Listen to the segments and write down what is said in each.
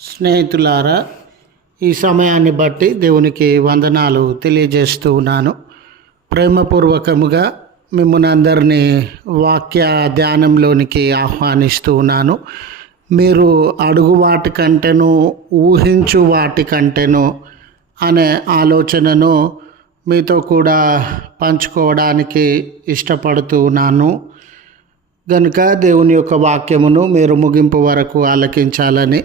స్నేహితులారా ఈ సమయాన్ని బట్టి దేవునికి వందనాలు తెలియజేస్తూ ఉన్నాను. ప్రేమపూర్వకముగా మిమ్మల్ని అందరినీ వాక్య ధ్యానంలోనికి ఆహ్వానిస్తూ ఉన్నాను. మీరు అడుగు వాటి కంటేను ఊహించు వాటి కంటేను అనే ఆలోచనను మీతో కూడా పంచుకోవడానికి ఇష్టపడుతూ ఉన్నాను. గనుక దేవుని యొక్క వాక్యమును మీరు ముగింపు వరకు ఆలకించాలని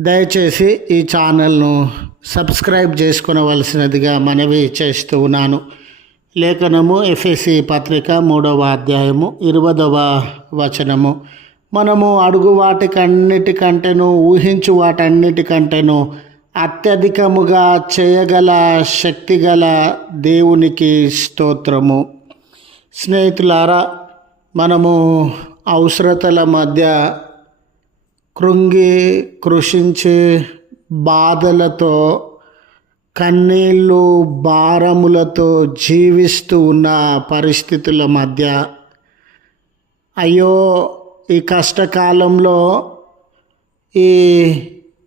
దయచేసి ఈ ఛానల్ను సబ్స్క్రైబ్ చేసుకునవలసినదిగా మనవి చేస్తూ ఉన్నాను. లేఖనము ఎఫ్ఎసి పత్రిక మూడవ అధ్యాయము ఇరవదవ వచనము. మనము అడుగు వాటికన్నిటికంటేను ఊహించు వాటన్నిటికంటేను అత్యధికముగా చేయగల శక్తిగల దేవునికి స్తోత్రము. స్నేహితులారా మనము అవసరతల మధ్య కృంగి కృషించి బాధలతో కన్నీళ్ళు భారములతో జీవిస్తూ ఉన్న పరిస్థితుల మధ్య అయ్యో ఈ కష్టకాలంలో ఈ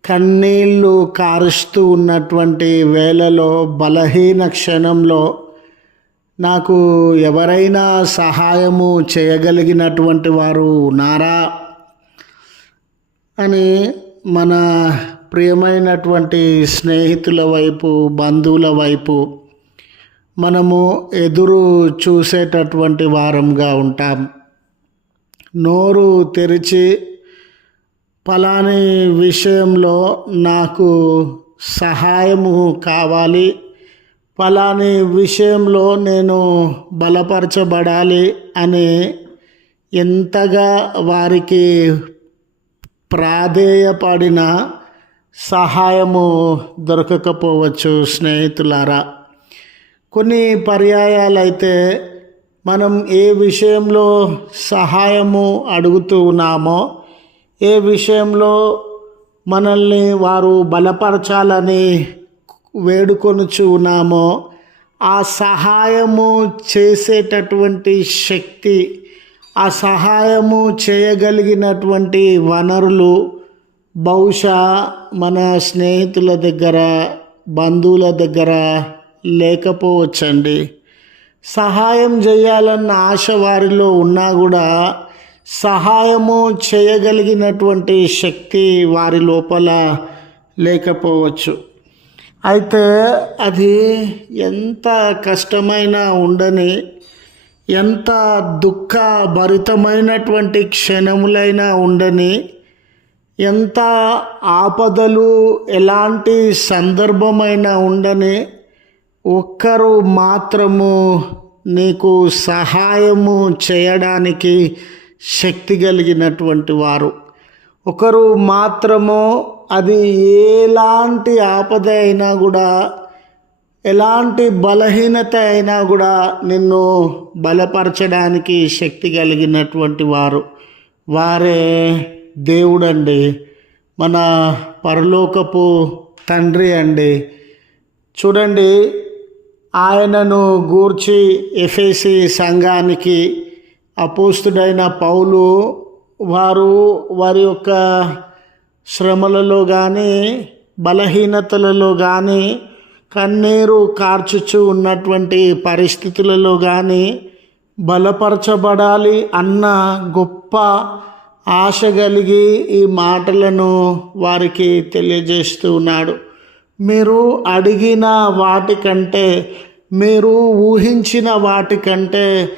కన్నీళ్ళు కారుస్తూ ఉన్నటువంటి వేళలో బలహీన క్షణంలో నాకు ఎవరైనా సహాయము చేయగలిగినటువంటి వారు ఉన్నారా? అని మన ప్రియమైనటువంటి స్నేహితుల వైపు బంధువుల వైపు మనము ఎదురు చూసేటటువంటి వారంగా ఉంటాం. నోరు తెరిచి పలాని విషయంలో నాకు సహాయము కావాలి ఫలాని విషయంలో నేను బలపరచబడాలి అని ఎంతగా వారికి ప్రాధేయపడిన సహాయము దొరకకపోవచ్చు స్నేహితులారా. కొన్ని పర్యాయాలైతే మనం ఏ విషయంలో సహాయము అడుగుతూ ఉన్నామో ఏ విషయంలో మనల్ని వారు బలపరచాలని వేడుకొనుచు ఉన్నామో ఆ సహాయము చేసేటటువంటి శక్తి ఆ సహాయము చేయగలిగినటువంటి వనరులు బహుశా మన స్నేహితుల దగ్గర బంధువుల దగ్గర లేకపోవచ్చండి. సహాయం చేయాలన్న ఆశ వారిలో ఉన్నా కూడా సహాయము చేయగలిగినటువంటి శక్తి వారి లోపల లేకపోవచ్చు. అయితే అది ఎంత కష్టమైనా ఉండని ఎంత దుఃఖభరితమైనటువంటి క్షణములైనా ఉండని ఎంత ఆపదలు ఎలాంటి సందర్భమైనా ఉండని ఒక్కరు మాత్రము నీకు సహాయము చేయడానికి శక్తి కలిగినటువంటి వారు. ఒకరు మాత్రము అది ఎలాంటి ఆపద అయినా కూడా ఎలాంటి బలహీనత అయినా కూడా నిన్ను బలపరచడానికి శక్తి కలిగినటువంటి వారు వారే దేవుడండి. మన పరలోకపు తండ్రి అండి. చూడండి ఆయనను గూర్చి ఎఫేసి సంఘానికి అపోస్తుడైన పౌలు వారు వారి యొక్క శ్రమలలో కానీ బలహీనతలలో కానీ కన్నీరు కార్చుచు ఉన్నటువంటి పరిస్థితులలో కానీ బలపరచబడాలి అన్న గొప్ప ఆశ కలిగి ఈ మాటలను వారికి తెలియజేస్తూ ఉన్నాడు. మీరు అడిగిన వాటికంటే మీరు ఊహించిన వాటికంటే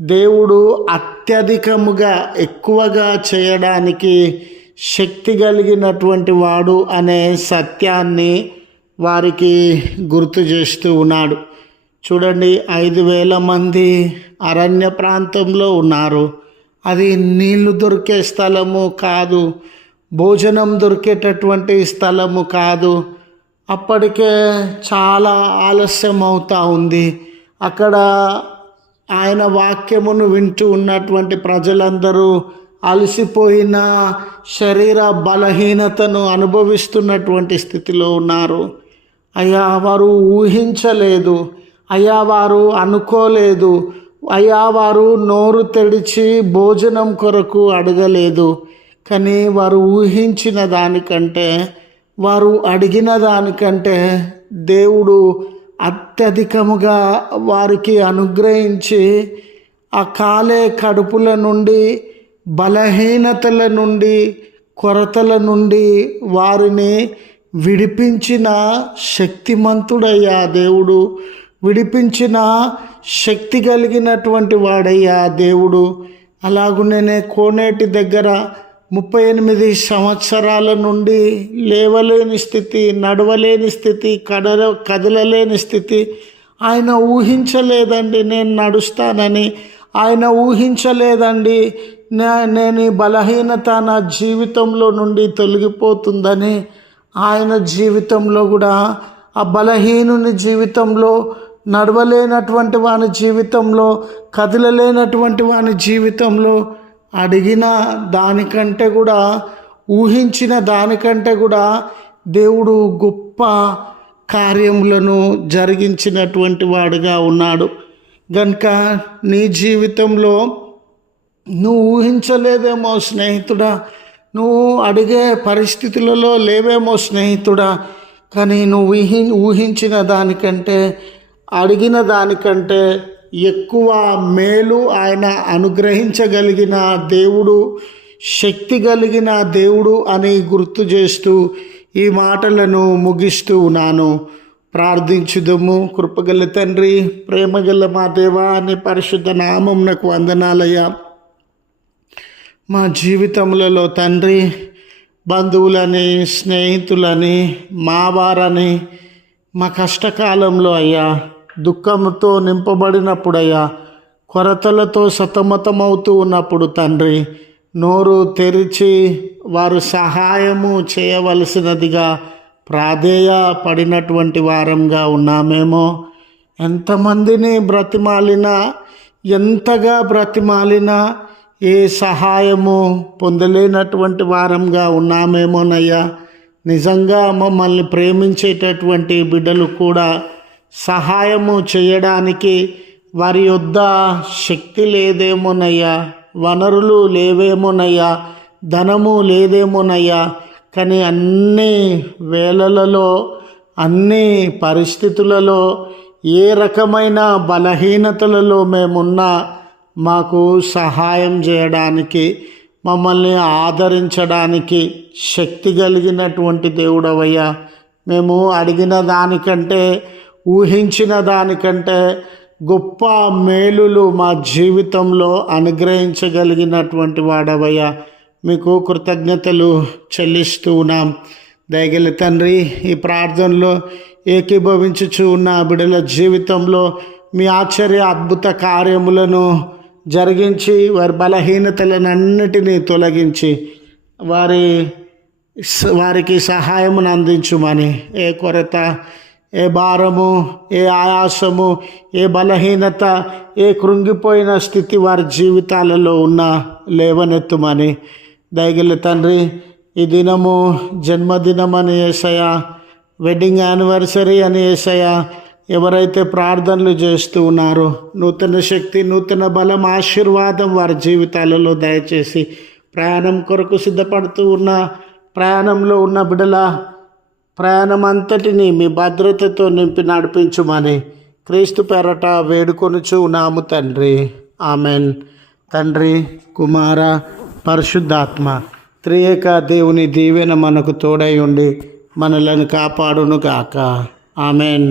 దేవుడు అత్యధికముగా ఎక్కువగా చేయడానికి శక్తి కలిగినటువంటి వాడు అనే సత్యాన్ని వారికి గుర్తు చేస్తూ ఉన్నాడు. చూడండి ఐదు వేల మంది అరణ్య ప్రాంతంలో ఉన్నారు. అది నీళ్ళు దొరికే స్థలము కాదు. భోజనం దొరికేటటువంటి స్థలము కాదు. అప్పటికే చాలా ఆలస్యం అవుతూ ఉంది. అక్కడ ఆయన వాక్యమును వింటూ ఉన్నటువంటి ప్రజలందరూ అలసిపోయిన శరీర బలహీనతను అనుభవిస్తున్నటువంటి స్థితిలో ఉన్నారు. అయ్యా వారు ఊహించలేదు. అయ్యా వారు అనుకోలేదు. అయ్యా వారు నోరు తెడిచి భోజనం కొరకు అడగలేదు. కానీ వారు ఊహించిన దానికంటే వారు అడిగిన దానికంటే దేవుడు అత్యధికముగా వారికి అనుగ్రహించి ఆ కాలే కడుపుల నుండి బలహీనతల నుండి కొరతల నుండి వారిని విడిపించిన శక్తిమంతుడయ్యా దేవుడు. విడిపించిన శక్తి కలిగినటువంటి వాడయ్యా దేవుడు. అలాగునే కోనేటి దగ్గర ముప్పై ఎనిమిది సంవత్సరాల నుండి లేవలేని స్థితి నడవలేని స్థితి కడల కదలలేని స్థితి. ఆయన ఊహించలేదండి నేను నడుస్తానని. ఆయన ఊహించలేదండి నేను బలహీనత నా జీవితంలో నుండి తొలగిపోతుందని. ఆయన జీవితంలో కూడా ఆ బలహీనుని జీవితంలో నడవలేనటువంటి వాని జీవితంలో కదలలేనటువంటి వాని జీవితంలో అడిగిన దానికంటే కూడా ఊహించిన దానికంటే కూడా దేవుడు గొప్ప కార్యములను జరిగించినటువంటి వాడుగా ఉన్నాడు. గనుక నీ జీవితంలో నువ్వు ఊహించలేదేమో స్నేహితుడా నువ్వు అడిగే పరిస్థితులలో లేవేమో స్నేహితుడా? కానీ నువ్వు ఊహి ఊహించిన దానికంటే అడిగిన దానికంటే ఎక్కువ మేలు ఆయన అనుగ్రహించగలిగిన దేవుడు శక్తి కలిగిన దేవుడు అని గుర్తు చేస్తూ ఈ మాటలను ముగిస్తూ ఉన్నాను. ప్రార్థించుదము. కృపగల తండ్రి ప్రేమగల మా దేవా అని పరిశుద్ధ నామంనకు వందనాలయ్యా. మా జీవితములలో తండ్రి బంధువులని స్నేహితులని మా వారని మా కష్టకాలంలో అయ్యా దుఃఖంతో నింపబడినప్పుడయ్యా కొరతలతో సతమతమవుతూ ఉన్నప్పుడు తండ్రి నోరు తెరిచి వారు సహాయము చేయవలసినదిగా ప్రాధేయ పడినటువంటి వారంగా ఉన్నామేమో. ఎంతమందిని బ్రతిమాలినా ఎంతగా బ్రతిమాలినా ఏ సహాయము పొందలేనటువంటి వారంగా ఉన్నామేమోనయ్యా. నిజంగా మమ్మల్ని ప్రేమించేటటువంటి బిడ్డలు కూడా సహాయము చేయడానికి వారి యొద్ద శక్తి లేదేమోనయ్యా. వనరులు లేవేమోనయ్యా. ధనము లేదేమోనయ్యా. కానీ అన్ని వేళలలో అన్ని పరిస్థితులలో ఏ రకమైన బలహీనతలలో మేమున్నా మాకు సహాయం చేయడానికి మమ్మల్ని ఆదరించడానికి శక్తి కలిగినటువంటి దేవుడవయ్యా. మేము అడిగిన దానికంటే ఊహించిన దానికంటే గొప్ప మేలులు మా జీవితంలో అనుగ్రహించగలిగినటువంటి వాడవయ్యా. మీకు కృతజ్ఞతలు చెల్లిస్తూ ఉన్నాం. దయగల తండ్రి ఈ ప్రార్థనలో ఏకీభవించుచు ఉన్న బిడల జీవితంలో మీ ఆశ్చర్య అద్భుత కార్యములను జరిగించి వారి బలహీనతలనన్నిటినీ తొలగించి వారి వారికి సహాయమును అందించుమని. ఏ కొరత ఏ భారము ఏ ఆయాసము ఏ బలహీనత ఏ కృంగిపోయిన స్థితి వారి జీవితాలలో ఉన్న లేవనెత్తుమని. దయగల తండ్రి ఈ దినము జన్మదినం అని ఏసయ వెడ్డింగ్ యానివర్సరీ అని ఏసయ ఎవరైతే ప్రార్థనలు చేస్తూ ఉన్నారో నూతన శక్తి నూతన బలం ఆశీర్వాదం వారి జీవితాలలో దయచేసి ప్రయాణం కొరకు సిద్ధపడుతూ ఉన్న ప్రయాణంలో ఉన్న బిడల ప్రయాణం అంతటిని మీ భద్రతతో నింపి నడిపించుమని క్రీస్తు పెరట వేడుకొనుచు నాము తండ్రి. ఆమెన్. తండ్రి కుమార పరిశుద్ధాత్మ త్రియేక దేవుని దీవెన మనకు తోడై ఉండి మనలను కాపాడును గాక ఆమెన్.